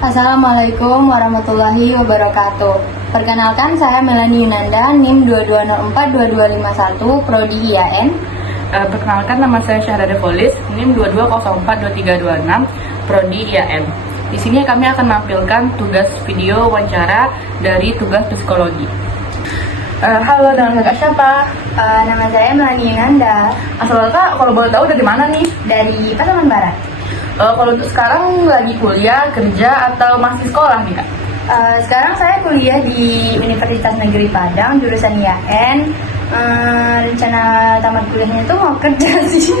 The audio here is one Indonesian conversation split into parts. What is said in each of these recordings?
Assalamualaikum warahmatullahi wabarakatuh. Perkenalkan, saya Melani Yunanda, NIM 22042251, Prodi IAN. Perkenalkan, nama saya Syahrada Folis, NIM 22042326, Prodi IAN. Di sini kami akan menampilkan tugas video wawancara dari tugas psikologi. Halo, nama kakak siapa? Nama saya Melani Yunanda. Asal kakak, kalau boleh tahu dari mana nih? Dari Pasaman Barat. Kalau untuk sekarang lagi kuliah, kerja, atau masih sekolah nih kak? Sekarang saya kuliah di Universitas Negeri Padang, jurusan IAN. Rencana tamat kuliahnya tuh mau kerja sih.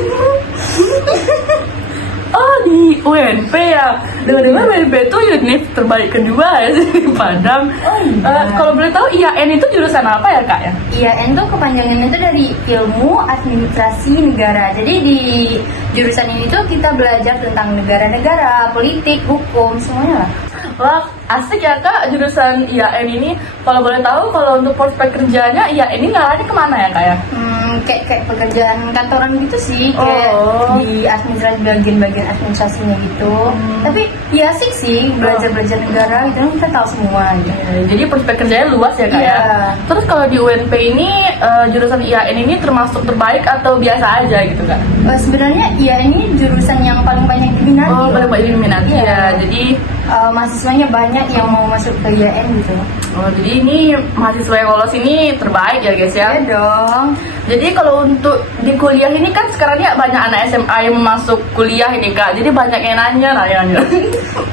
Oh, di UNP ya. Dengar-dengar UNP itu univ terbaik kedua ya di Padang. Oh iya. Kalau boleh tahu IAN itu jurusan apa ya kak ya? IAN tuh kepanjangannya itu dari Ilmu Administrasi Negara. Jadi di jurusan ini tuh kita belajar tentang negara-negara, politik, hukum, semuanya lah. Wah, asik ya kak jurusan IAN ini. Kalau boleh tahu, kalau untuk prospek kerjanya IAN ini ngarahnya kemana ya kak ya? Kayak pekerjaan kantoran gitu sih, kayak di administrasi, bagian-bagian administrasinya gitu. Tapi ya asik sih, belajar negara gitu, kita tahu semua gitu. Jadi prospek kerjanya luas ya kak ya? Terus kalau di UNP ini jurusan IAN ini termasuk terbaik atau biasa aja gitu kak? Sebenarnya IAN ini jurusan yang paling banyak diminati. Oh, paling banyak diminati ya. Jadi mahasiswanya banyak yang mau masuk ke IAN gitu. Oh, jadi ini mahasiswa yang lolos ini terbaik ya guys ya? Iya dong. Jadi kalau untuk di kuliah ini kan sekarang ya banyak anak SMA yang masuk kuliah ini kak. Jadi banyak yang nanya.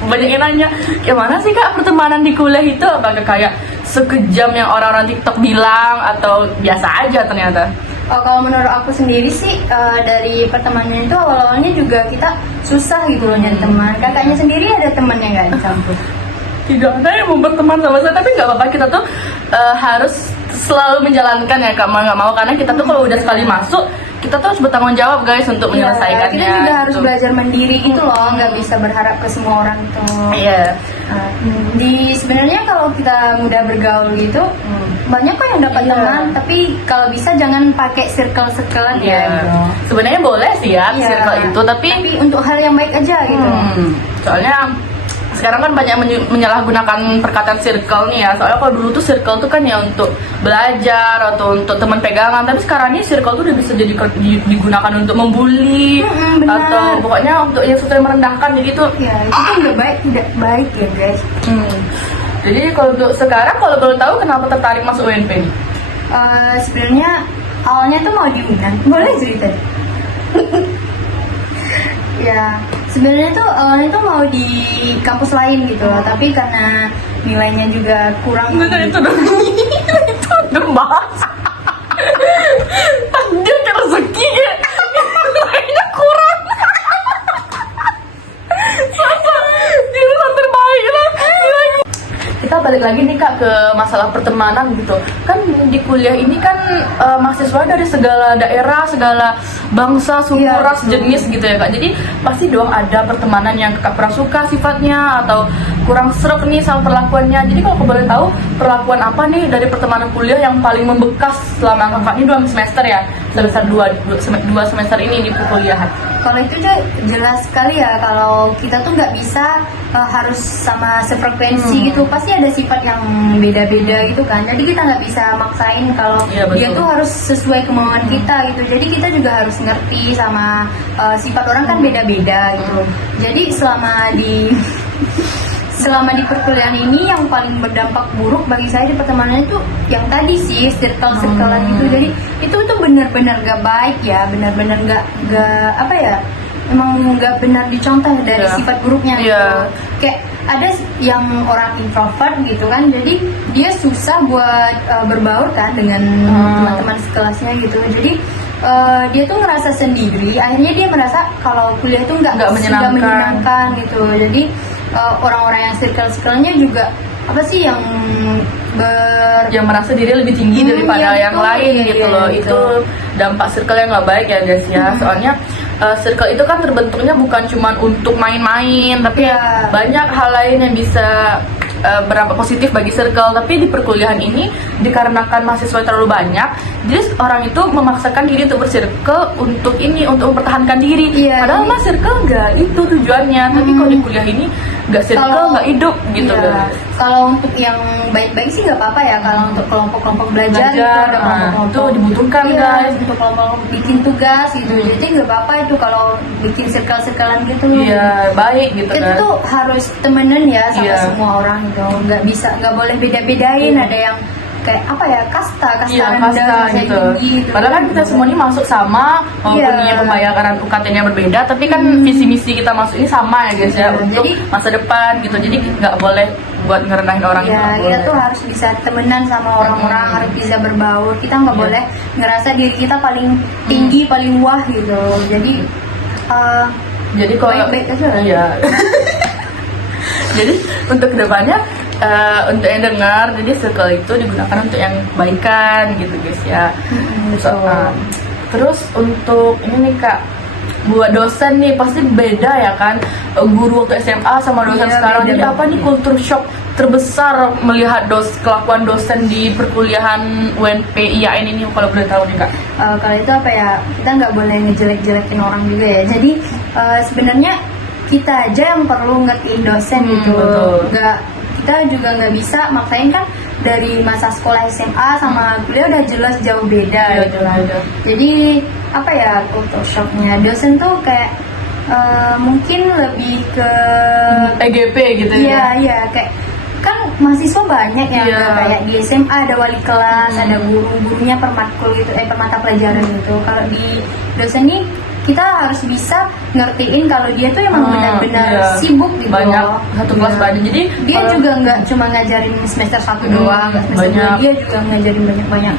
Banyak yang nanya, gimana sih kak pertemanan di kuliah itu? Apakah kayak sekejam yang orang-orang TikTok bilang atau biasa aja ternyata? Kalau menurut aku sendiri sih dari pertemanan itu awalnya juga kita susah gitu loh nyari teman. Kakaknya sendiri ada teman yang nggak dicampur? Tidak ada yang mau berteman sama saya, tapi nggak apa-apa, kita tuh harus selalu menjalankan ya kak, mau nggak mau, karena kita tuh kalau udah sekali masuk kita tuh harus bertanggung jawab guys untuk menyelesaikannya. Kita juga harus gitu. belajar mandiri gitu loh, nggak bisa berharap ke semua orang tuh. Iya. Sebenarnya kalau kita mudah bergaul gitu, banyak kok yang dapat teman, tapi kalau bisa jangan pakai circle-circlean ya. Gitu. Sebenarnya boleh sih ya circle itu, tapi untuk hal yang baik aja gitu. Soalnya sekarang kan banyak menyalahgunakan perkataan circle nih ya. Soalnya kalau dulu tuh circle tuh kan ya untuk belajar atau untuk teman pegangan, tapi sekarang ini circle tuh udah bisa digunakan untuk membuli atau pokoknya untuk yang sesuatu yang merendahkan, jadi itu ya itu kan tidak baik ya guys. Jadi kalau untuk sekarang, kalau boleh tahu kenapa tertarik masuk UNP nih? Sebenarnya awalnya tuh mau di UNAN, boleh cerita? Ya, sebenarnya tuh awalnya tuh mau di kampus lain gitu loh, tapi karena nilainya juga kurang. Itu dong, itu dong bahas. Dia kayak rezeki ya, nilainya kurang. Jurusan terbaik lah. Kita balik lagi nih kak ke masalah pertemanan gitu. Kan di kuliah ini kan mahasiswa dari segala daerah, segala bangsa, suku, ras, jenis gitu ya kak. Jadi pasti dong ada pertemanan yang kakak kurang suka sifatnya atau kurang sreg nih sama perlakuannya. Jadi kalau aku boleh tahu, perlakuan apa nih dari pertemanan kuliah yang paling membekas selama kakak ini 2 semester ya, sebesar 2 semester ini di perkuliahan? Kalau itu jelas sekali ya, kalau kita tuh nggak bisa harus sama sefrekuensi gitu, pasti ada sifat yang beda-beda gitu kan. Jadi kita nggak bisa maksain kalau dia tuh harus sesuai kemauan kita gitu. Jadi kita juga harus ngerti sama sifat orang kan beda-beda gitu. Jadi selama di perkuliahan ini yang paling berdampak buruk bagi saya di pertemanan itu yang tadi sih, circle-circlean gitu. Jadi itu tuh benar-benar gak baik ya, benar-benar gak apa ya, emang gak benar dicontoh dari sifat buruknya gitu. Kayak ada yang orang introvert gitu kan, jadi dia susah buat berbaur kan dengan teman-teman sekelasnya gitu. Jadi dia tuh ngerasa sendiri, akhirnya dia merasa kalau kuliah tuh nggak menyenangkan gitu. Jadi orang-orang yang circle-nya juga apa sih yang merasa diri lebih tinggi daripada yang lain gitu loh. Itu dampak circle yang nggak baik ya guys ya. Soalnya circle itu kan terbentuknya bukan cuma untuk main-main, tapi banyak hal lain yang bisa berdampak positif bagi circle. Tapi di perkuliahan ini dikarenakan mahasiswa terlalu banyak, jadi orang itu memaksakan diri untuk bersirkel untuk mempertahankan diri. Padahal mah circle nggak itu tujuannya. Tapi kalau di kuliah ini nggak circle, nggak hidup gitu iya. guys. Kalau untuk yang baik-baik sih nggak apa-apa ya. Kalau untuk kelompok-kelompok belajar itu ada kelompok-kelompok itu dibutuhkan iya, guys. untuk kelompok bikin tugas gitu. Jadi nggak apa-apa itu kalau bikin circle-circlean gitu. Iya, baik gitu Itu kan. tuh harus temenan ya sama Iya. semua orang gitu. Nggak boleh beda-bedain. Ada yang kayak apa ya, kasta Iya, rendah, kasta gitu. tinggi gitu. Padahal kan kita semua ini masuk sama, walaupun Iya. punya pembayaran UKT-nya berbeda, tapi kan visi misi kita masuk ini sama ya guys ya, Iya, untuk jadi- masa depan gitu. Jadi nggak boleh buat ngerendahin orang Ya, itu. nggak kita boleh. tuh harus bisa temenan sama orang-orang, harus bisa berbaur. Kita nggak Iya. boleh ngerasa diri kita paling tinggi, paling wah gitu. Jadi Jadi kalau baik-baik aja lah. Iya. Jadi untuk kedepannya untuk yang dengar, jadi circle itu digunakan untuk yang kebaikan gitu guys ya. betul. Terus untuk ini nih Kak, buat dosen nih pasti beda ya kan, guru waktu SMA sama dosen Iya, sekarang. beda Jadi apa banget. nih kultur shock terbesar melihat kelakuan dosen di perkuliahan UNP IAIN ini kalau boleh tahu nih Kak? Kalau itu apa ya, kita nggak boleh ngejelek-jelekin orang juga ya. Jadi sebenarnya kita aja yang perlu ngertiin dosen gitu. Betul. Kita juga nggak bisa maksain kan, dari masa sekolah SMA sama kuliah udah jelas jauh beda Iya, gitu jelas kan. beda. Jadi apa ya, culture shocknya dosen tuh kayak mungkin lebih ke EGP gitu iya iya kayak kan mahasiswa banyak ya, Iya. kayak di SMA ada wali kelas, ada guru-gurunya per matkul gitu, per mata pelajaran gitu. Kalau di dosen nih kita harus bisa ngertiin kalau dia tuh emang benar-benar iya. sibuk gitu Banyak, loh. satu kelas Iya. banyak. Jadi dia kalau- juga nggak cuma ngajarin semester 1 doang, nggak semester banyak. 2, dia juga ngajarin banyak-banyak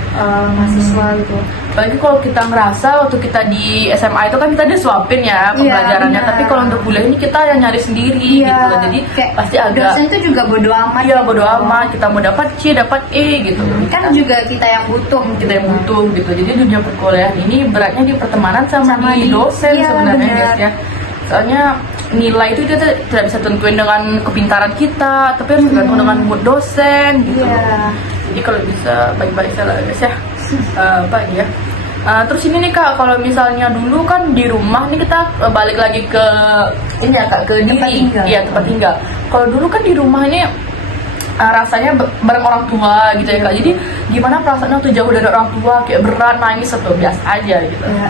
mahasiswa gitu. Apalagi kalau kita ngerasa waktu kita di SMA itu kan kita disuapin ya pembelajarannya, benar. tapi kalau untuk kuliah ini kita yang nyari sendiri Iya, gitu loh. Jadi kayak pasti agak dosen itu juga bodo amat. iya gitu bodo loh. amat, kita mau dapat C dapat E gitu. Kan juga kita yang butuh. kita yang butuh gitu. Jadi dunia perkuliahan ini beratnya di pertemanan sama di dosen iya, sebenarnya benar. guys ya. Soalnya nilai itu kita tidak bisa tentuin dengan kepintaran kita, tapi harus tergantung dengan mood dosen gitu. Iya. Jadi kalau bisa baik-baik saja lah guys ya. Apa ya? Terus ini nih Kak, kalau misalnya dulu kan di rumah nih kita balik lagi ke ini ya Kak, ke Tempat diri, tinggal. iya tempat tinggal. Kalau dulu kan di rumah ini rasanya bareng orang tua gitu ya Kak. Jadi gimana perasaannya waktu jauh dari orang tua, kayak berat, nangis atau biasa aja gitu? Ya,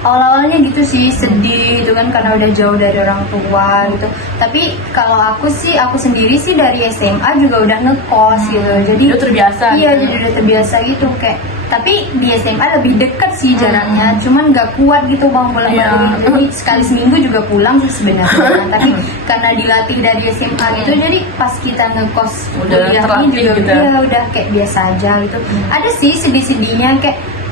awal-awalnya gitu sih, sedih gitu kan karena udah jauh dari orang tua gitu. Tapi kalau aku sendiri sih dari SMA juga udah ngekos gitu. Jadi Udah terbiasa Iya, gitu. jadi udah terbiasa gitu kayak. Tapi di SMA lebih dekat sih jaraknya, cuman gak kuat gitu bang bolak-balik. Iya. Jadi sekali seminggu juga pulang sih sebenarnya. Tapi karena dilatih dari SMA gitu, jadi pas kita ngekos Udah kuliah ini terlatih juga gitu ya. ya udah kayak biasa aja gitu. Ada sih sedih-sedihnya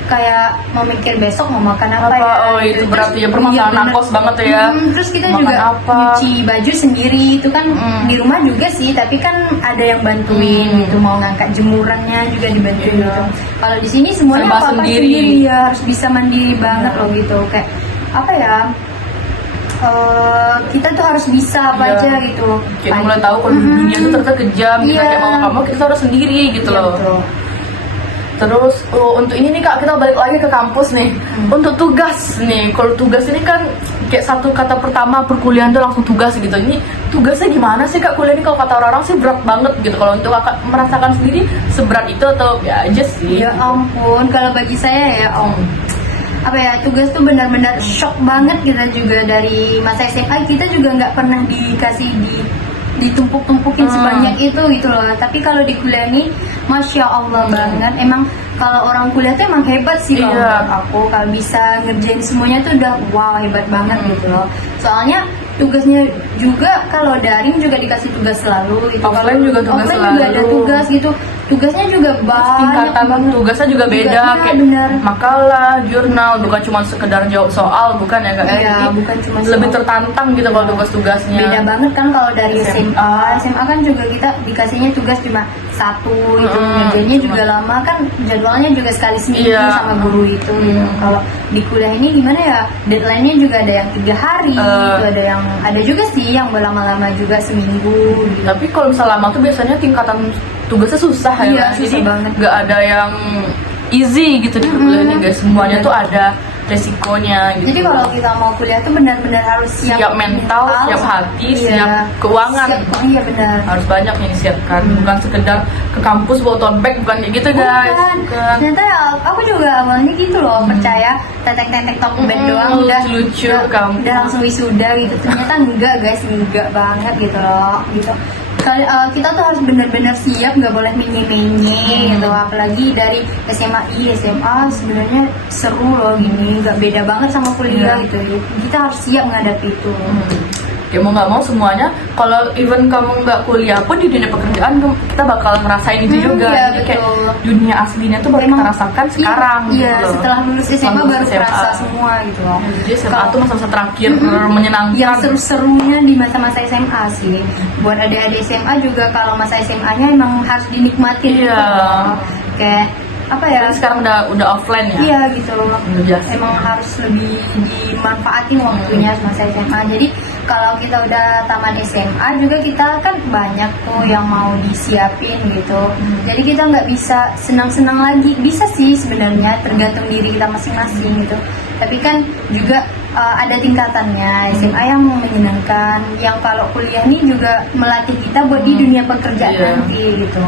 kayak memikir besok mau makan apa, ya Oh itu gitu. berarti ya Terus, permasalahan iya, bener. nakos banget tuh ya. Terus kita Makan juga apa? nyuci baju sendiri itu kan di rumah juga sih, tapi kan ada yang bantuin gitu, mau ngangkat jemurannya juga dibantuin gitu. Kalau di sini semuanya Serba apa-apa sendiri. sendiri ya, harus bisa mandiri banget loh gitu. Kayak apa ya? Kita tuh harus bisa apa Iya. aja gitu. Kita mulai tahu kalau dunia itu ternyata kejam, kita Iya. kayak mau kita harus sendiri gitu Iya, loh. betul. Terus untuk ini nih Kak, kita balik lagi ke kampus nih. Untuk tugas nih, kalau tugas ini kan kayak satu kata pertama perkuliahan tuh langsung tugas gitu. Ini tugasnya gimana sih Kak kuliah ini? Kalau kata orang-orang sih berat banget gitu. Kalau untuk Kakak merasakan sendiri seberat itu atau ya aja sih? Ya ampun, kalau bagi saya ya apa ya, tugas tuh benar-benar shock banget. Kita juga dari masa SMA kita juga nggak pernah dikasih ditumpuk-tumpukin sebanyak itu gitu loh. Tapi kalau di kuliah ini masya Allah banget. Emang kalau orang kuliah tuh emang hebat sih kalau Iya. menurut aku, kalau bisa ngerjain semuanya tuh udah wow, hebat banget gitu loh. Soalnya tugasnya juga kalau daring juga dikasih tugas selalu gitu. Offline juga tugas Offline juga ada selalu. tugas gitu. Tugasnya juga banyak Tingkatan banget. tugasnya juga beda, Tugasnya kayak bener. makalah, jurnal, bukan cuma sekedar jawab soal, bukan ya Kak? Iya, Jadi bukan cuma lebih soal. tertantang gitu kalau tugas-tugasnya. Beda banget kan kalau dari SMA. SMA kan juga kita dikasihnya tugas cuma satu itu, ngerjainnya juga lama kan, jadwalnya juga sekali seminggu Iya. sama guru itu gitu. Kalau di kuliah ini gimana ya, deadline-nya juga ada yang 3 hari gitu, ada juga sih yang berlama-lama juga seminggu gitu. Tapi kalau misalnya lama tuh biasanya tingkatan tugasnya susah Iya, ya, susah jadi banget. nggak ada yang easy gitu di kuliah ini guys. Semuanya tuh ada resikonya gitu. Jadi kalau kita mau kuliah tuh benar-benar harus siap mental, siap hati, siap keuangan. Iya benar. Harus banyak yang disiapkan, bukan sekedar ke kampus bawa tote bag, bukan kayak gitu guys. Bukan. Ternyata ya, aku juga awalnya gitu loh, percaya tetek-tetek tote bag doang udah lucu udah langsung wisuda gitu. Ternyata enggak guys, enggak banget gitu loh gitu. Kita tuh harus benar-benar siap, nggak boleh menye-menye gitu. Apalagi dari SMA sebenarnya seru loh gini, nggak beda banget sama kuliah gitu. Kita harus siap menghadapi itu. Ya mau nggak mau semuanya, kalau even kamu nggak kuliah pun di dunia pekerjaan kita bakal ngerasain itu juga. Iya, Jadi kayak betul. dunia aslinya tuh baru kita rasakan sekarang Iya, gitu loh. setelah lulus SMA baru SMA. terasa semua gitu loh. Jadi SMA tuh masa-masa terakhir menyenangkan. Yang seru-serunya di masa-masa SMA sih. Buat adik-adik SMA juga kalau masa SMA-nya emang harus dinikmatin gitu Iya. loh. Kayak apa ya? Dan sekarang udah offline ya. Iya gitu loh. Biasa. Emang harus lebih dimanfaatin waktunya masa SMA. Jadi kalau kita udah tamat SMA juga kita kan banyak tuh yang mau disiapin gitu. Jadi kita nggak bisa senang-senang lagi. Bisa sih sebenarnya, tergantung diri kita masing-masing gitu. Tapi kan juga ada tingkatannya. SMA yang menyenangkan, yang kalau kuliah ini juga melatih kita buat di dunia pekerjaan nanti gitu.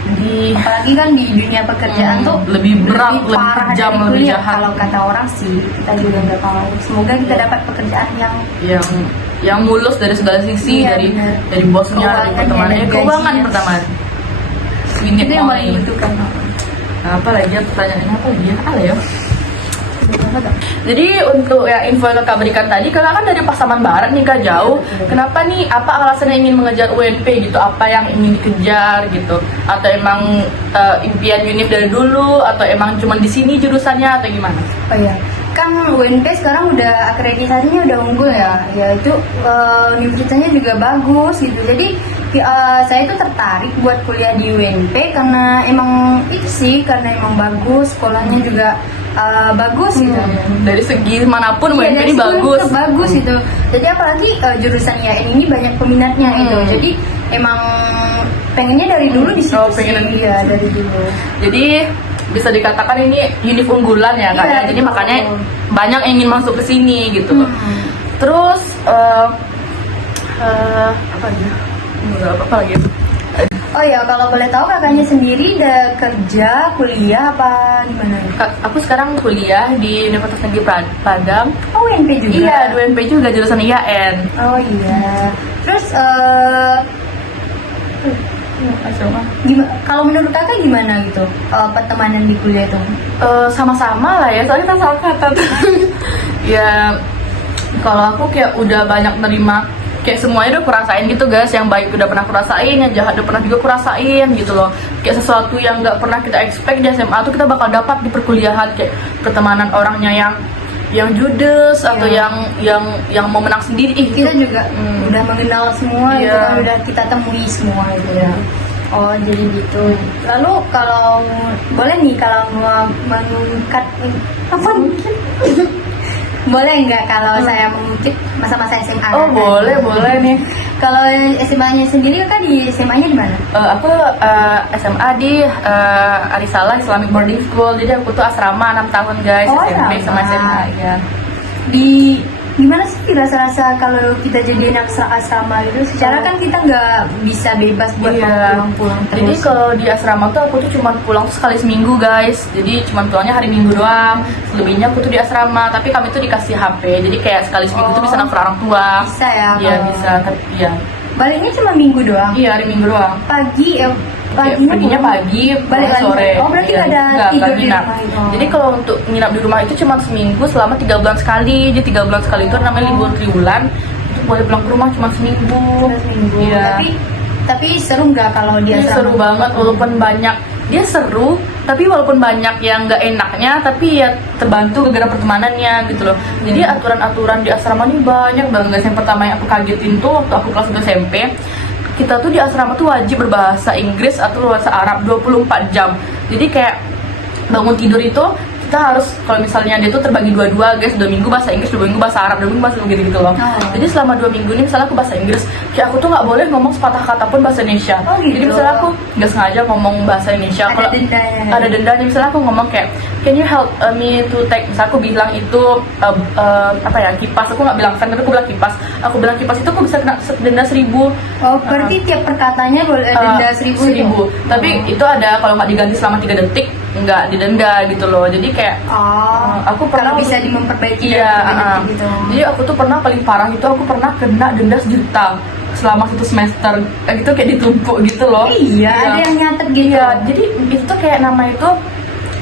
Jadi Apalagi kan di dunia pekerjaan tuh lebih berat, lebih parah kejam, dari lebih kuliah. jahat. Kalau kata orang sih, kita juga nggak tahu. Semoga kita dapat pekerjaan yang mulus dari segala sisi, Iya, dari benar. dari bosnya, dari Keuangannya, pertemanannya, dari keuangan gajinya. pertama. Ini itu yang paling dibutuhkan. apa lagi ya, pertanyaannya apa lagi ya? Ada ya. Jadi untuk ya info yang kakak berikan tadi, kakak kan dari Pasaman Barat nih kak, jauh. Kenapa nih? Apa alasannya ingin mengejar UNP gitu? Apa yang ingin dikejar gitu? Atau emang impian UNIF dari dulu? Atau emang cuma di sini jurusannya atau gimana? Oh iya, kan UNP sekarang udah akreditasinya udah unggul ya. Ya itu universitasnya juga bagus gitu. Jadi saya tuh tertarik buat kuliah di UNP karena emang itu sih, karena emang bagus, sekolahnya juga bagus gitu. Dari segi manapun Iya, UNP dari ini situ bagus. itu bagus itu. Jadi apalagi jurusan IAIN ini banyak peminatnya gitu. Jadi emang pengennya dari dulu di situ. Oh, pengen. Iya, dari dulu. Jadi bisa dikatakan ini UNIF unggulan ya kak Iya, ya. Jadi betul. makanya banyak yang ingin masuk ke sini gitu loh. Terus apa lagi? Enggak apa lagi? Oh ya, kalau boleh tahu kakaknya sendiri udah kerja, kuliah apa gimana? Aku sekarang kuliah di Universitas Negeri Padang. Oh, UNP juga? Iya, di UNP juga jurusan IAN. Oh iya. Terus kalau menurut kakak gimana gitu pertemanan di kuliah itu? Sama-sama lah ya, soalnya kita seangkatan. Ya, kalau aku kayak udah banyak nerima, kayak semuanya udah kurasain gitu guys. Yang baik udah pernah kurasain, yang jahat udah pernah juga kurasain gitu loh. Kayak sesuatu yang nggak pernah kita expect di SMA tuh kita bakal dapat di perkuliahan. Kayak pertemanan orangnya yang judes atau yang mau menang sendiri. Kita juga udah mengenal semua gitu Iya. kan, udah kita temui semua gitu ya. Oh jadi gitu. Lalu kalau boleh nih, kalau mau mengungkap apa mungkin? Boleh nggak kalau saya mengutip masa-masa SMA? Oh boleh nih. Kalau SMA-nya sendiri kan di SMA-nya di mana? Aku SMA di Arisalah Islamic Boarding School. Jadi aku tuh asrama 6 tahun guys, Oh, SMP sama asrama. SMA ya. Di gimana sih rasa-rasa kalau kita jadi anak asrama itu? Secara kan kita nggak bisa bebas buat pulang-pulang terus. Jadi kalau di asrama tuh aku tuh cuma pulang tuh sekali seminggu guys. Jadi cuma pulangnya hari Minggu doang. Selebihnya aku tuh di asrama. Tapi kami tuh dikasih HP. Jadi kayak sekali seminggu tuh bisa nelfon orang tua. Bisa ya? Iya kalau- bisa. Tapi ya. Baliknya cuma minggu doang. Iya hari Minggu doang. Paginya pagi, balik lagi. sore. Oh berarti Iya, nggak ada nggak tidur di nginap. rumah itu. Jadi kalau untuk nginap di rumah itu cuma seminggu selama 3 bulan sekali. Jadi 3 bulan sekali itu namanya libur triwulan. Itu boleh pulang ke rumah cuma seminggu. Seminggu. Iya. Tapi seru nggak kalau di Dia asrama? seru banget walaupun banyak. Dia seru, tapi walaupun banyak yang nggak enaknya, tapi ya terbantu gara-gara pertemanannya gitu loh. Jadi aturan-aturan di asrama ini banyak banget. Guys. Yang pertama yang aku kagetin tuh waktu aku kelas 1 SMP, kita tuh di asrama tuh wajib berbahasa Inggris atau bahasa Arab 24 jam. Jadi kayak bangun tidur itu kita harus kalau misalnya dia tuh terbagi dua-dua guys, 2 minggu bahasa Inggris, 2 minggu bahasa Arab, 2 minggu bahasa gitu loh. Jadi selama 2 minggu ini misalnya aku bahasa Inggris, kayak aku tuh nggak boleh ngomong sepatah kata pun bahasa Indonesia. Jadi misalnya aku nggak sengaja ngomong bahasa Indonesia, Ada kalau dendanya. ada dendanya, misalnya aku ngomong kayak can you help me to take, misalnya aku bilang itu apa ya, kipas, aku nggak bilang fan tapi aku bilang kipas, aku bilang kipas itu aku bisa kena denda 1.000. Oh, berarti tiap perkataannya boleh denda 1.000 itu? 1.000. Tapi itu ada kalau nggak diganti selama 3 detik nggak didenda gitu loh. Jadi kayak aku pernah kalau bisa memperbaiki iya, gitu. jadi aku tuh pernah paling parah itu aku pernah kena denda 1 juta selama 1 semester. Itu kayak ditumpuk gitu loh. Iya, ada yang nyatet gitu. Iya, jadi itu tuh kayak nama itu,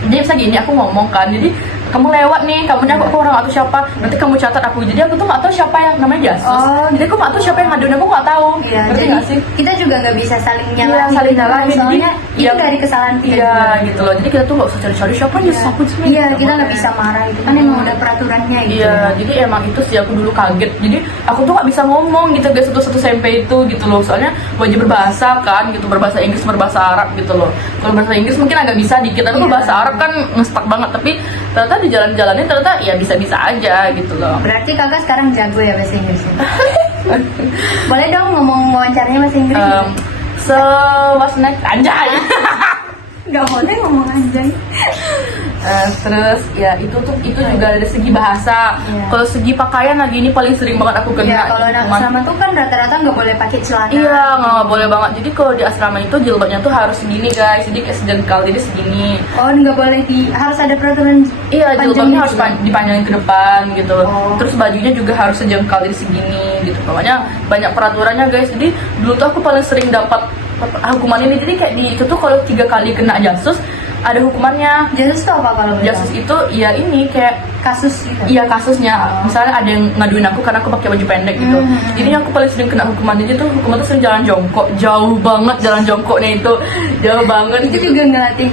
jadi bisa gini aku ngomong kan, jadi kamu lewat nih, kamu nyangkut ke orang atau siapa, nanti kamu catat aku. Jadi aku tuh nggak tahu siapa yang namanya Jasus. Jadi aku nggak tahu siapa yang ngaduin, aku nggak tahu. Iya, Ngerti jadi nggak sih? kita juga nggak bisa saling Iya, nyalahin. saling nyalahin. Soalnya Jadi, itu dari kesalahan kita Iya juga. gitu loh. Jadi kita tuh nggak usah cari-cari siapa Iya. Jasus aku sebenarnya. Iya, kita nggak bisa marah itu kan emang udah peraturannya gitu. Iya, jadi emang itu sih aku dulu kaget. Jadi aku tuh nggak bisa ngomong gitu guys satu SMP itu gitu loh. Soalnya wajib berbahasa kan gitu, berbahasa Inggris, berbahasa Arab gitu loh. Kalau bahasa Inggris mungkin agak bisa dikit, tapi kalau Iya. bahasa Arab kan ngestak banget. Tapi ternyata di jalan-jalannya ternyata ya bisa-bisa aja gitu loh. Berarti kakak sekarang jago ya bahasa Inggrisnya. Boleh dong ngomong wawancaranya bahasa Inggris? So what's next? Anjay. Nggak boleh ngomong anjay. Terus ya itu juga dari segi bahasa. Iya. Kalau segi pakaian lagi ini paling sering banget aku kena. Iya, kalau anak hukuman. asrama tuh kan rata-rata nggak boleh pakai celana. Iya, nggak boleh banget. Jadi kalau di asrama itu jilbabnya tuh harus segini guys, jadi kayak sejengkal, jadi segini. Oh, nggak boleh harus ada peraturan. Iya, panjangnya jilbabnya harus juga. dipanjangin ke depan gitu. Oh. Terus bajunya juga harus sejengkal, jadi segini gitu. Pokoknya banyak peraturannya guys. Jadi dulu tuh aku paling sering dapat hukuman ini. Jadi kayak di itu tuh kalau 3 kali kena jasus ada hukumannya. Jasus itu apa kalau boleh Jasus tahu? itu ya ini kayak Kasus gitu. iya kasusnya. Misalnya ada yang ngaduin aku karena aku pakai baju pendek gitu. Jadi aku paling sering kena hukuman. Jadi tuh hukuman tuh sering jalan jongkok, jauh banget jalan jongkoknya itu, jauh banget. Itu gitu. juga ngelatih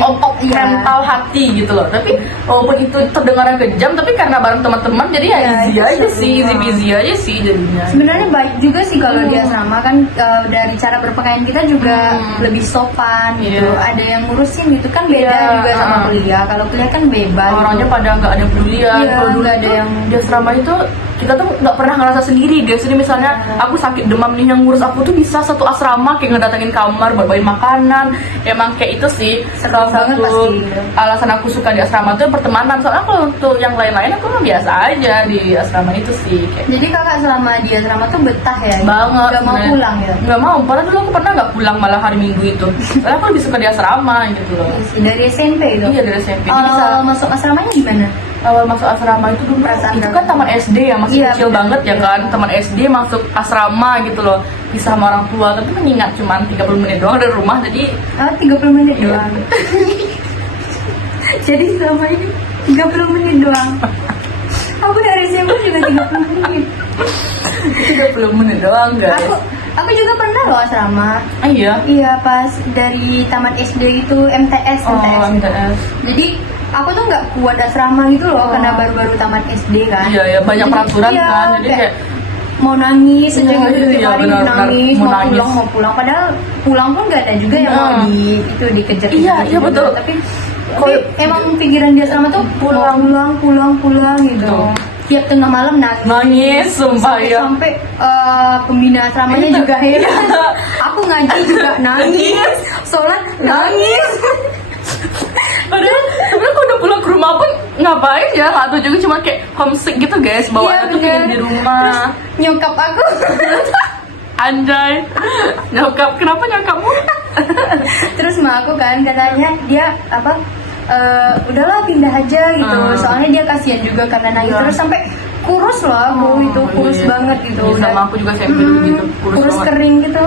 Otot mental hati gitu loh. Tapi walaupun itu terdengarnya kejam, tapi karena bareng teman-teman jadi ya Iya, easy itu aja seru. sih, easy peasy aja sih jadinya. Sebenarnya baik juga sih kalau di asrama kan dari cara berpakaian kita juga lebih sopan gitu. Iya. Ada yang ngurusin gitu kan beda Iya, juga sama kuliah. Kalau kuliah kan bebas. Orangnya gitu. pada nggak ada yang peduli ya. Iya, Kalau dulu nggak ada tuh yang- di asrama itu kita tuh nggak pernah ngerasa sendiri guys. Jadi misalnya aku sakit demam nih, yang ngurus aku tuh bisa satu asrama kayak ngedatengin kamar, bawain makanan. Emang kayak itu sih salah banget satu pasti. alasan aku suka di asrama tuh pertemanan. Soalnya kalau untuk yang lain-lain aku mah biasa aja di asrama itu sih. Kayak Jadi kakak selama di asrama tuh betah ya? banget. Gak mau sebenarnya. pulang ya? Nggak mau. Padahal dulu aku pernah nggak pulang malah hari Minggu itu. Soalnya aku lebih suka di asrama gitu loh. Dari SMP itu? Iya dari SMP. Jadi bisa Awal masuk asramanya gimana? awal masuk asrama itu dulu Perasaan itu kamu? kan taman SD ya, masih Iya, kecil benar. banget ya Iya. kan, taman SD masuk asrama gitu loh, bisa sama orang tua, tapi mengingat cuman 30 menit doang dari rumah, jadi 30 menit Iya. doang. Jadi selama ini 30 menit doang. Aku dari SMP juga 30 menit. 30 menit doang guys. Aku juga pernah loh asrama. Iya. Iya, pas dari taman SD itu MTS. Oh, MTS. Jadi aku tuh nggak kuat asrama gitu loh, karena baru-baru taman SD kan. Iya ya, banyak Jadi, peraturan iya, kan, jadi kayak mau nangis aja Iya, gitu, iya, tiap hari benar-benar nangis, mau mau nangis. pulang. Padahal pulang pun nggak ada juga yang mau Iya. dikejar. Iya, iya, betul. Tapi Kalau- emang pikiran dia selama tuh Pulang. pulang gitu. Betul. Tiap tengah malam nangis sumpah ya. sampai pembina asramanya Iya. juga heran. Aku ngaji juga nangis, sholat nangis. Padahal sebenarnya kalau udah pulang ke rumah pun ngapain ya, nggak tahu juga, cuma kayak homesick gitu guys, bawaannya tuh pengen di rumah. Terus nyokap aku Anjay. Nyokap, kenapa nyokapmu? terus sama aku kan katanya dia apa udahlah pindah aja gitu, soalnya dia kasihan juga karena nangis Iya. terus sampai kurus loh aku itu kurus iya. banget gitu. Iya, sama aku juga SMP dulu gitu, kurus banget. kering gitu.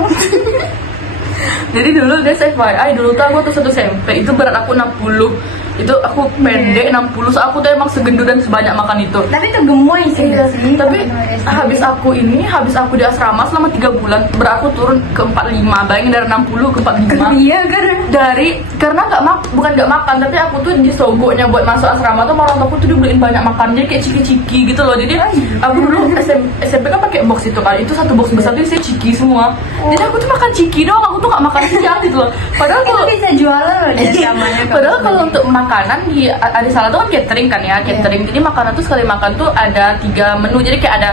Jadi dulu guys, FYI, dulu tuh aku tuh satu SMP itu berat aku 60. Itu aku pendek 60, so aku tuh emang segendut dan sebanyak makan itu. Tapi itu gemoy sih Iya, nggak sih. tapi Sama SD. habis aku di asrama selama 3 bulan, berat aku turun ke 45. Bayangin dari 60 ke 45. Iya karena Bukan nggak makan, tapi aku tuh disogoknya buat masuk asrama tuh orang tua aku tuh dibeliin banyak makan, jadi kayak ciki-ciki gitu loh. Jadi aku dulu SMP kan pakai box itu kan, itu satu box besar tuh isinya ciki semua. Jadi aku tuh makan ciki doang, aku tuh nggak makan siang gitu loh. Padahal itu kalau bisa jualan loh dia namanya. Padahal kalau untuk makanan ada salah tuh kan catering kan ya, catering. Jadi makanan tuh sekali makan tuh ada 3 menu. Jadi kayak ada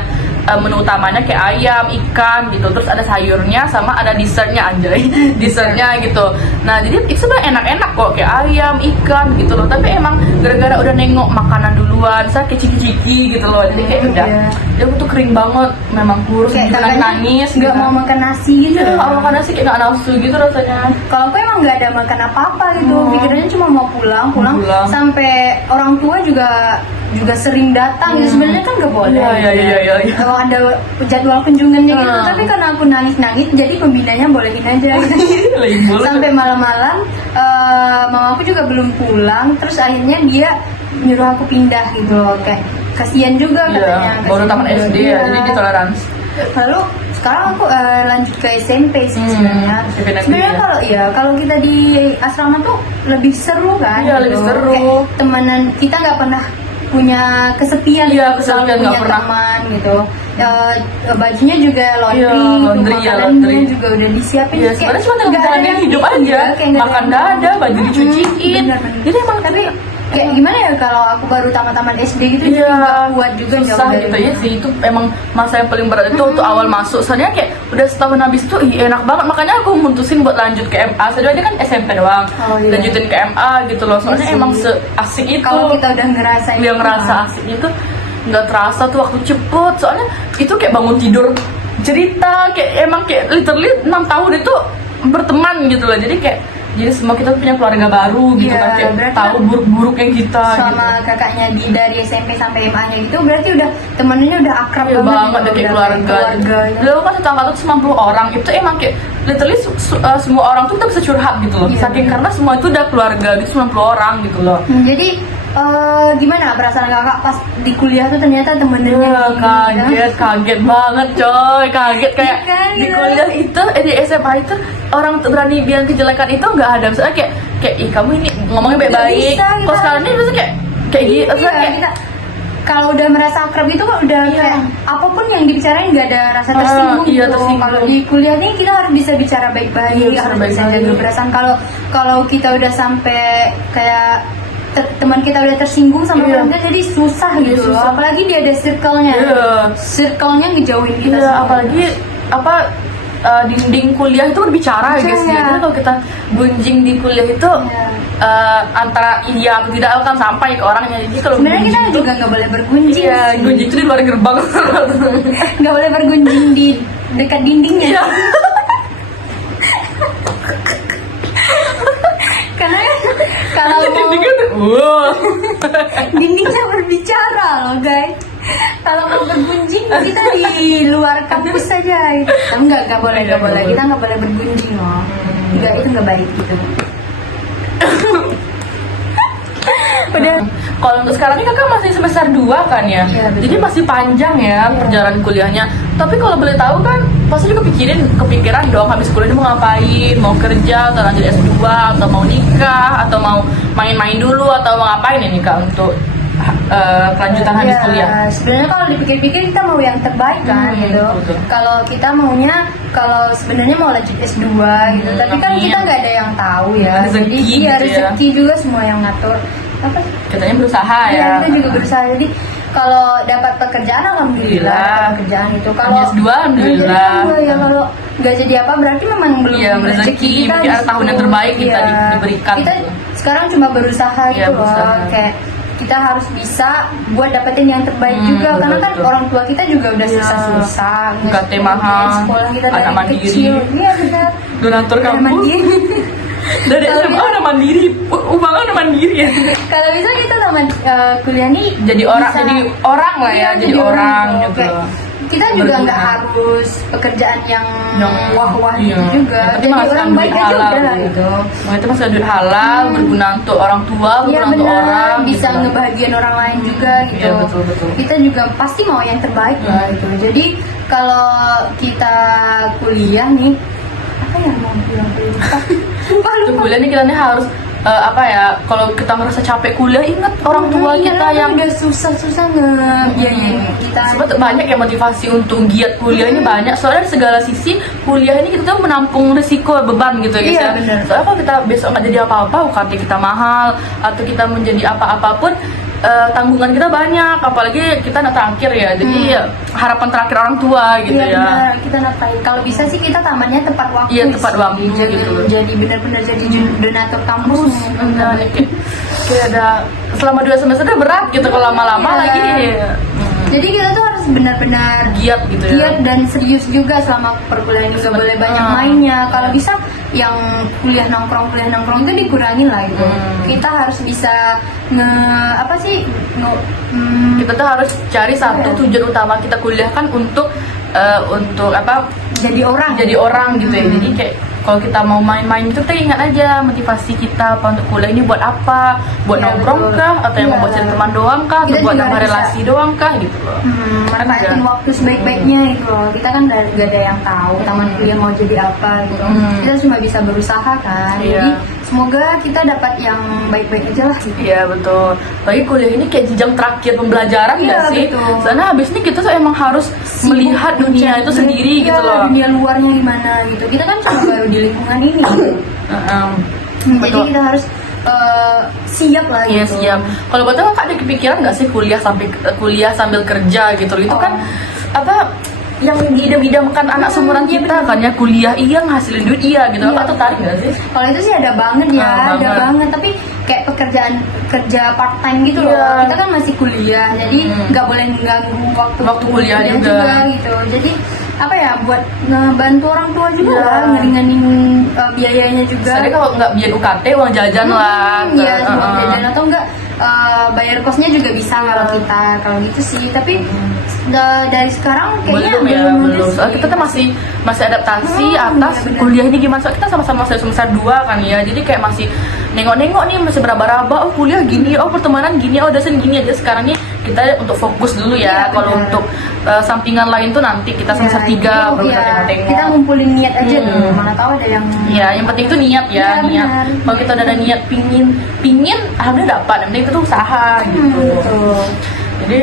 menu utamanya kayak ayam, ikan gitu, terus ada sayurnya sama ada dessertnya, anjay. Dessertnya gitu. Nah jadi itu sebenarnya enak-enak kok, kayak ayam, ikan gitu loh. Tapi emang gara-gara udah nengok makanan duluan, saya kayak ciki-ciki gitu loh. Jadi kayak udah, dia tuh kering banget, memang kurus, kayak gitu, nangis, nggak gitu. mau makan nasi gitu. Iya, kalau makan nasi kayak nggak nafsu gitu rasanya. Kalau aku emang nggak ada makan apa-apa gitu, pikirannya cuma mau pulang. Sampai orang tua juga sering datang gitu. Sebenarnya kan nggak boleh. Iya. Kalau ada jadwal kunjungannya gitu, tapi karena aku nangis jadi pembinanya bolehin aja gitu. Sampai malam-malam mama aku juga belum pulang, terus akhirnya dia nyuruh aku pindah gitu loh, kayak kasihan juga katanya. Baru taman SD ya, jadi ditoleransi. Lalu sekarang aku lanjut ke SMP sih sebenarnya. Sebenarnya kalau kita di asrama tuh lebih seru kan? Iya, lebih seru. Kayak temenan kita nggak pernah punya kesepian, Iya, selalu kesepian, nggak punya pernah. teman gitu. Bajunya juga laundry, Iya, makanannya juga udah disiapin. Iya, sebenarnya cuma tinggal menjalani hidup aja, makan dada, baju dicuciin. Jadi emang tapi kayak gimana ya kalau aku baru tamat-tamat SD gitu, jadi nggak kuat juga susah jauh gitu dari ya sih. Itu emang masa yang paling berat itu waktu awal masuk. Soalnya kayak udah setahun habis tuh enak banget, makanya aku mutusin buat lanjut ke MA. Soalnya dia kan SMP doang, lanjutin ke MA gitu loh. Soalnya emang seasik itu. Kalau kita udah ngerasain, yang ngerasa asiknya tuh nggak terasa tuh waktu cepet. Soalnya itu kayak bangun tidur cerita, kayak emang kayak literally 6 tahun itu berteman gitu loh. Jadi semua kita punya keluarga baru gitu kan, kayak tahu buruk-buruknya kita sama gitu. kakaknya dari SMP sampai MA-nya gitu, berarti udah temennya udah akrab banget, gitu, kayak keluarga. gitu. Dulu kan satu angkatan 90 orang, itu emang kayak literally semua orang tuh kita bisa curhat gitu loh. Saking karena semua itu udah keluarga gitu, 90 orang gitu loh. Jadi gimana perasaan kakak pas di kuliah tuh ternyata temennya kaget banget coy, kaget kayak di kuliah itu, di SMA itu orang berani bilang kejelekan itu nggak ada. Misalnya kayak ih kamu ini ngomongnya baik-baik, kok sekarang ini terus kayak gitu. Kita kalau udah merasa akrab itu kan udah kayak apapun yang dibicarain nggak ada rasa tersinggung gitu. Kalau di kuliah nih kita harus bisa bicara baik-baik, harus bisa jaga perasaan. Kalau kita udah sampai kayak teman kita udah tersinggung sama kita, jadi susah gitu loh. Apalagi dia ada circle-nya ngejauhin kita. Apalagi dinding kuliah itu berbicara ya guys. Jadi kalau kita gunjing di kuliah itu antara iya atau tidak akan sampai ke orangnya. Jadi kalau sebenarnya kita juga nggak boleh bergunjing. Iya, gunjing itu di luar gerbang. Nggak boleh bergunjing di dekat dindingnya. Karena kalau mau dindingnya berbicara loh guys. Kalau mau bergunjing kita di luar kampus saja gitu. Nggak boleh. Kita nggak boleh bergunjing loh. Nggak, itu nggak baik gitu. Kalau untuk sekarang ini kakak masih semester 2 kan ya? Jadi masih panjang ya perjalanan kuliahnya. Tapi kalau boleh tahu kan pasti juga kepikiran dong habis kuliah ini mau ngapain, mau kerja atau lanjut S2 atau mau nikah atau mau main-main dulu atau mau ngapain ini kak untuk kelanjutan habis kuliah? Sebenarnya kalau dipikir-pikir kita mau yang terbaik kan gitu. Kalau kita maunya sebenarnya mau lanjut S2 gitu, tapi kan kita nggak ada yang tahu ya. Jadi rezeki juga semua yang ngatur. Katanya berusaha ya. Kita juga berusaha. Jadi kalau dapat pekerjaan alhamdulillah, pekerjaan itu. Kalau S2 alhamdulillah. Ya kalau nggak jadi apa berarti memang belum rezeki. Mungkin ada tahun yang terbaik kita diberikan. Kita sekarang cuma berusaha gitu loh. Kayak kita harus bisa buat dapetin yang terbaik juga, karena kan orang tua kita juga udah susah-susah, UKT mahal, sekolah kita dari anak mandiri. kecil. Iya benar. Donatur kampus. Dari SMA udah mandiri, uangnya udah mandiri ya. Kalau bisa kita tamat kuliah nih jadi orang lah ya, jadi orang gitu. Kita juga nggak harus pekerjaan yang wah-wah gitu juga. Jadi orang baik aja udah lah gitu. Itu masih duit halal, berguna untuk orang tua, berguna untuk orang, bisa ngebahagiain orang lain juga gitu. Iya betul. Kita juga pasti mau yang terbaik lah gitu. Jadi kalau kita kuliah nih, apa yang mau bilang? Lupa. Kuliah nih kita nih harus apa ya, kalau kita ngerasa capek kuliah, ingat orang tua kita yang udah susah-susah ngebiayain kita. sebetulnya banyak yang motivasi untuk giat kuliah ini banyak, soalnya dari segala sisi kuliah ini kita tuh menampung risiko beban gitu ya guys Iya, ya. bener. Soalnya kalau kita besok nggak jadi apa-apa, UKT kita mahal, atau kita menjadi apa-apapun, tanggungan kita banyak, apalagi kita anak terakhir ya, jadi harapan terakhir orang tua gitu Iya, ya. benar, kita natain. Kalau bisa sih kita tamatnya tepat waktu. Iya, tepat sih. waktu gitu. Jadi benar-benar jadi donatur kampus. Nah, kayak ada selama 2 semester udah berat gitu kalau lama-lama Iya. lagi. Jadi kita tuh harus benar-benar Giat gitu ya. giat dan serius juga selama perkuliahan ini, nggak boleh banyak mainnya. Kalau bisa yang kuliah nongkrong itu dikurangin lah gitu. Kita harus bisa Kita tuh harus cari satu tujuan utama kita kuliah kan untuk apa, jadi orang gitu ya. Jadi kayak kalau kita mau main-main itu, kita ingat aja motivasi kita apa untuk kuliah ini buat apa, buat Iya, nongkrong betul. kah, atau yang Iya. mau buat cari teman doang kah, atau Kita buat juga nambah bisa relasi doang kah gitu loh. manfaatin Kan waktu sebaik-baiknya itu loh. Kita kan gak ada yang tahu taman kuliah mau jadi apa gitu. Kita cuma bisa berusaha kan. Iya. Jadi semoga kita dapat yang baik-baik aja lah gitu. Iya betul. Bagi kuliah ini kayak jenjang terakhir pembelajaran Iya, nggak sih? betul. Soalnya habis ini kita tuh emang harus melihat dunia itu sendiri Iya, gitu loh. dunia luarnya gimana gitu. Kita kan cuma baru di lingkungan ini. Jadi Betul. kita harus siap lah Iya gitu. siap. Kalau buat kak ada kepikiran nggak sih kuliah sambil kerja gitu? Itu kan apa yang diidam-idamkan anak seumuran kita kan ya, kuliah iya ngasilin duit iya gitu. Iya. Kakak tertarik nggak sih? Kalau itu sih ada banget ya, ada banget. banget. Tapi kayak kerja part time gitu Iya. loh. Kita kan masih kuliah, jadi nggak boleh mengganggu waktu kuliah juga. gitu. Jadi apa ya, buat ngebantu orang tua juga Iya. lah, ngeringanin biayanya juga. Soalnya kalau nggak biar UKT uang jajan lah. Iya, cuma jajan atau enggak bayar kosnya juga bisa kalau kita, kalau gitu sih. Tapi dari sekarang kayaknya belum ya, ada belum. sih. Soalnya kita masih adaptasi atas iya, benar. kuliah ini gimana. Soalnya kita sama-sama masih semester 2 kan ya. Jadi kayak masih nengok-nengok nih, masih beraba-raba, oh kuliah gini, oh pertemanan gini, oh dosen gini aja. Sekarang nih kita untuk fokus dulu ya. Iya, Kalau benar. untuk sampingan lain tuh nanti kita semester 3 baru kita ya, tengok-tengok. kita ngumpulin niat aja dulu, mana tahu ada yang Ya, yang penting itu niat ya, Iya, niat. benar. Kalau kita udah ada niat pingin, alhamdulillah dapat. Yang penting itu tuh usaha gitu. betul. Jadi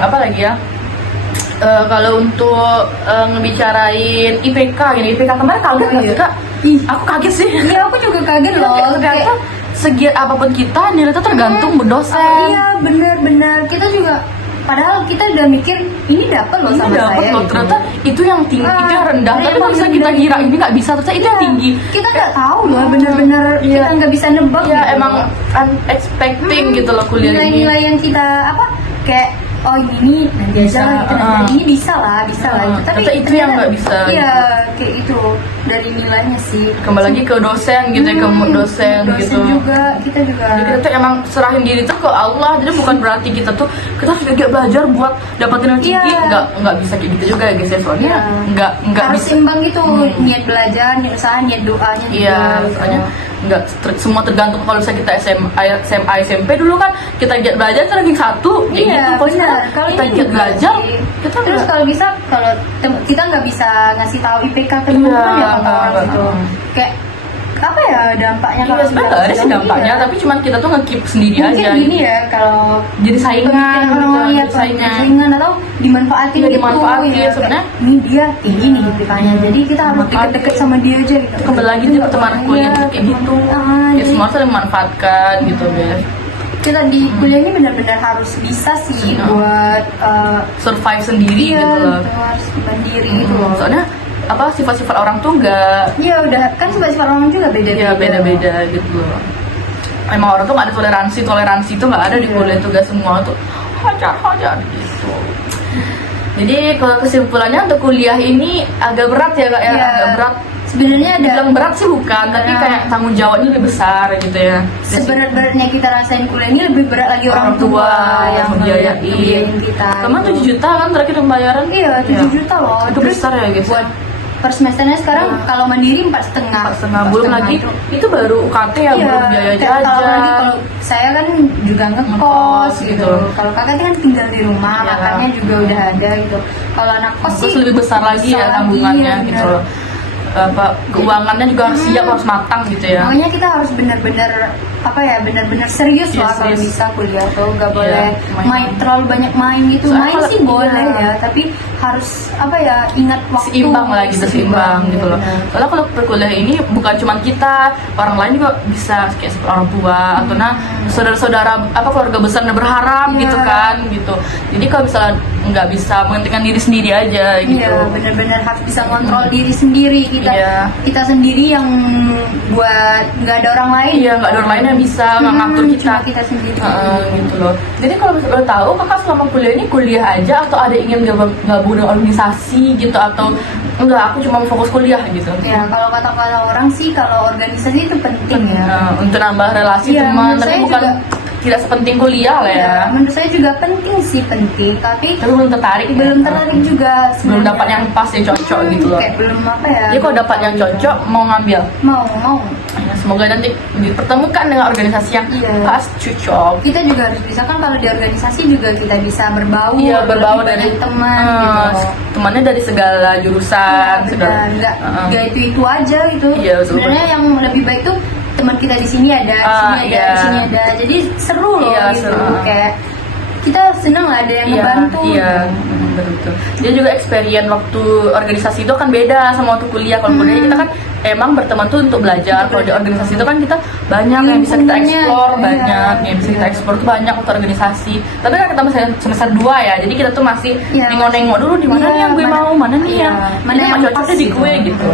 apa lagi ya? Kalau untuk ngebicarain IPK gini, IPK kemarin kaget nggak sih kak? Ih. Aku kaget sih. Iya, aku juga kaget loh. Ternyata segiat apapun kita nilai itu tergantung berdosen. Iya, benar-benar. Kita juga, padahal kita udah mikir ini dapat loh Ini sama dapat saya. loh, gitu. ternyata itu yang tinggi, itu yang rendah. Tapi emang kalau bisa kita bener-bener kira ini nggak bisa, ternyata itu yang tinggi. Kita nggak tahu loh, benar-benar Iya. kita nggak bisa nebak. Ya gitu. emang unexpected gitu loh kuliah ini. Nilai-nilai yang kita kayak oh ini nanti Bisa, aja lah, kita nanti. Ini bisa lah gitu. Tapi ternyata itu yang nggak bisa, Iya, gitu. kayak itu dari nilainya sih. Kembali lagi ke dosen gitu ya, ke mood dosen gitu. juga, kita juga. Jadi kita tuh emang serahin diri tuh ke Allah. Jadi bukan berarti kita harus giat belajar buat dapetin yang tinggi. Iya. Nggak bisa kayak gitu juga ya guys ya. Soalnya Iya. nggak harus bisa. seimbang gitu, niat belajar, niat usaha, niat doanya juga. Iya, gitu. soalnya nggak semua tergantung. Kalau misalnya kita SMA SMP dulu kan kita giat belajar itu ranking 1 kayak Iya, gitu. Kalau benar. sekarang Kalau kita ini giat juga belajar, sih. kita Terus nggak- kalau bisa, kalau kita nggak bisa ngasih tahu IPK ke teman-teman ya, kata orang nggak. gitu. Kayak apa ya dampaknya? Iya kalau sebenarnya nggak ada sih kita- dampaknya, iya. tapi cuman kita tuh nge-keep sendiri Mungkin aja. gini ya, kalau Jadi saingan, oh iya, jadi saingan. saingan atau dimanfaatin Iya, gitu. dimanfaatin, Ya, sebenarnya. kayak, ini dia tinggi nih IPK-nya, jadi kita harus Dimanfaatin. deket-deket sama dia aja gitu. Kembali lagi di pertemanan kuliah tuh kayak gitu. Ya jadi semua saling memanfaatkan gitu guys. kita di kuliah ini benar-benar harus bisa sih buat Survive sendiri iya, gitu loh. harus mandiri gitu loh. Soalnya apa sifat-sifat orang tuh nggak Iya udah kan sifat orang juga beda-beda. ya beda-beda gitu loh. Emang orang tuh nggak ada toleransi itu nggak ada di Iya. kuliah tuh, gak semua tuh hajar gitu. Jadi kalau kesimpulannya untuk kuliah ini agak berat ya kak ya, Iya. agak berat. Sebenarnya ada Dibilang berat sih bukan, tapi Iya. kayak tanggung jawabnya lebih besar gitu ya. seberat-beratnya kita rasain kuliah ini lebih berat lagi orang tua yang ngebiayain kita. Kemarin 7 juta kan terakhir pembayaran? Iya 7 juta loh. Itu Terus besar ya guys. buat per semesternya sekarang kalau mandiri 4,5. 4,5 belum lagi itu baru UKT ya, belum biaya kayak kalau lagi jajan. kalau saya kan juga ngekos Ngekos, gitu. gitu. Kalau kakak kan tinggal di rumah, Iya. makannya juga udah ada gitu. Kalau anak kos Terus sih lebih besar lagi ya besar tanggungannya lagi, gitu benar. loh. keuangannya juga harus siap, harus matang gitu ya. Makanya kita harus benar-benar benar-benar serius Iya, lah kalau serius. bisa kuliah tuh, nggak Iya, boleh main. terlalu banyak main gitu. Soalnya Main kalau- sih boleh iya. ya, tapi harus ingat waktu. Seimbang lah gitu, seimbang gitu loh. benar. Soalnya kalau perkuliahan ini bukan cuma kita, orang lain juga bisa kayak seperti orang tua atau saudara-saudara keluarga besar berharap Iya. gitu kan gitu. Jadi kalau misalnya nggak bisa menghentikan diri sendiri aja gitu. Iya, benar-benar harus bisa ngontrol diri sendiri. Iya. Kita sendiri yang buat, nggak ada orang lain. Iya, nggak ada orang lain yang bisa ngatur kita. Cuma kita sendiri. Gitu loh. Jadi kalau misalnya lo tahu, kakak selama kuliah ini kuliah aja atau ada ingin gabung dengan organisasi gitu, atau enggak, aku cuma mau fokus kuliah gitu. Ya, kalau kata-kata orang sih, kalau organisasi itu penting ya. Untuk nambah relasi Iya, teman, menurut tapi saya bukan juga- tidak sepenting kuliah lah ya. Menurut saya juga penting sih, tapi Tapi belum tertarik ya? belum tertarik juga Belum sebenarnya. dapat yang pas, yang cocok gitu loh. Kayak belum ya. Jadi kalau dapat yang cocok, mau ngambil. mau Ya, semoga nanti dipertemukan dengan organisasi yang Iya. pas, cocok. kita juga harus bisa kan, kalau di organisasi juga kita bisa berbaur. Iya, berbaur lebih dari banyak teman eh, gitu. temannya dari segala jurusan, segala. Nggak itu aja gitu. Iya, betul. Sebenarnya yang lebih baik tuh teman kita di sini ada, di sini ada, iya. di sini ada. Jadi seru loh Iya, gitu. seru. Kayak kita seneng lah ada yang ngebantu. Iya, betul. Dia juga experience waktu organisasi itu kan beda sama waktu kuliah. Kalau kuliah kita kan emang berteman tuh untuk belajar. Kalau di organisasi itu kan kita banyak yang bisa kita Lingkungannya, explore, iya. banyak yang bisa kita explore tuh banyak untuk organisasi. Tapi kan kita masih semester 2 ya, jadi kita tuh masih Iya, nengok-nengok dulu di mana iya, nih yang gue mana- mau, mana nih iya, yang mana yang cocoknya pas di gitu. gue gitu.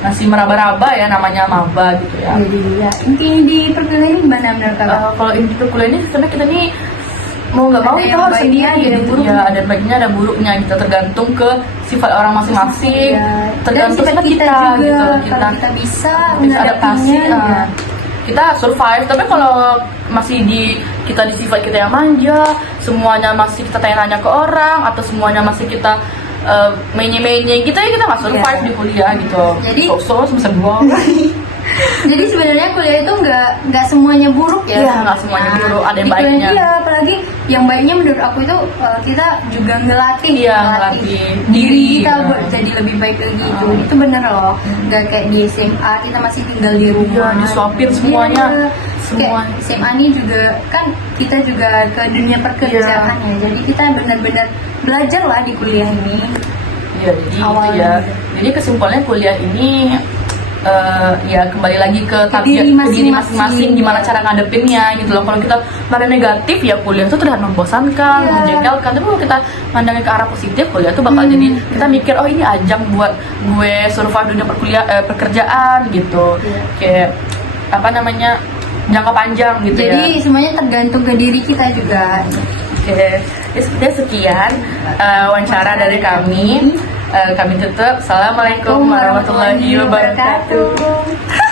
Masih meraba-raba ya, namanya maba gitu ya. Jadi ya, intinya di perkuliahan ini gimana menurut kakak? Kalau ini perkuliahan ini sebenarnya kita nih mau nggak mau Ada kita yang harus baiknya, sendiri ada yang gitu. buruknya. Ya, ada baiknya ada buruknya gitu, tergantung ke sifat orang masing-masing, Iya. tergantung Dan sama sifat kita juga, gitu. kalau kita bisa bisa adaptasi, menghadapinya, kita survive. Tapi kalau masih di sifat kita yang manja, semuanya masih kita tanya-tanya ke orang, atau semuanya masih kita menye-menye gitu ya, kita nggak survive Iya. di kuliah gitu. Jadi- so semester 2. Jadi sebenarnya kuliah itu nggak semuanya buruk ya. Iya, nggak semuanya buruk, ada yang di kuliah, baiknya. Iya, apalagi yang baiknya menurut aku itu kita juga ngelatih, Iya, ngelatih diri diri, kita iya. buat jadi lebih baik lagi itu. Itu bener loh. Nggak kayak di SMA kita masih tinggal di rumah. Iya, disuapin semuanya. Iya. Semua. Kayak SMA ini juga kan kita juga ke dunia pekerjaan ya. Jadi kita benar-benar belajar lah di kuliah ini. Iya, jadi itu Awalnya. ya. Jadi kesimpulannya kuliah ini ya kembali lagi ke diri diri masing-masing. masing-masing, gimana cara ngadepinnya gitu loh. Kalau kita pada negatif ya kuliah itu terlihat membosankan, Iya. menjengkelkan. Tapi kalau kita mandangnya ke arah positif, kuliah itu bakal jadi kita mikir, oh ini ajang buat gue survive dunia pekerjaan gitu. Iya. Kayak apa namanya, jangka panjang gitu ya. Jadi semuanya tergantung ke diri kita juga. Oke, ya sudah sekian wawancara dari kami. Kami tutup. Assalamualaikum warahmatullahi wabarakatuh.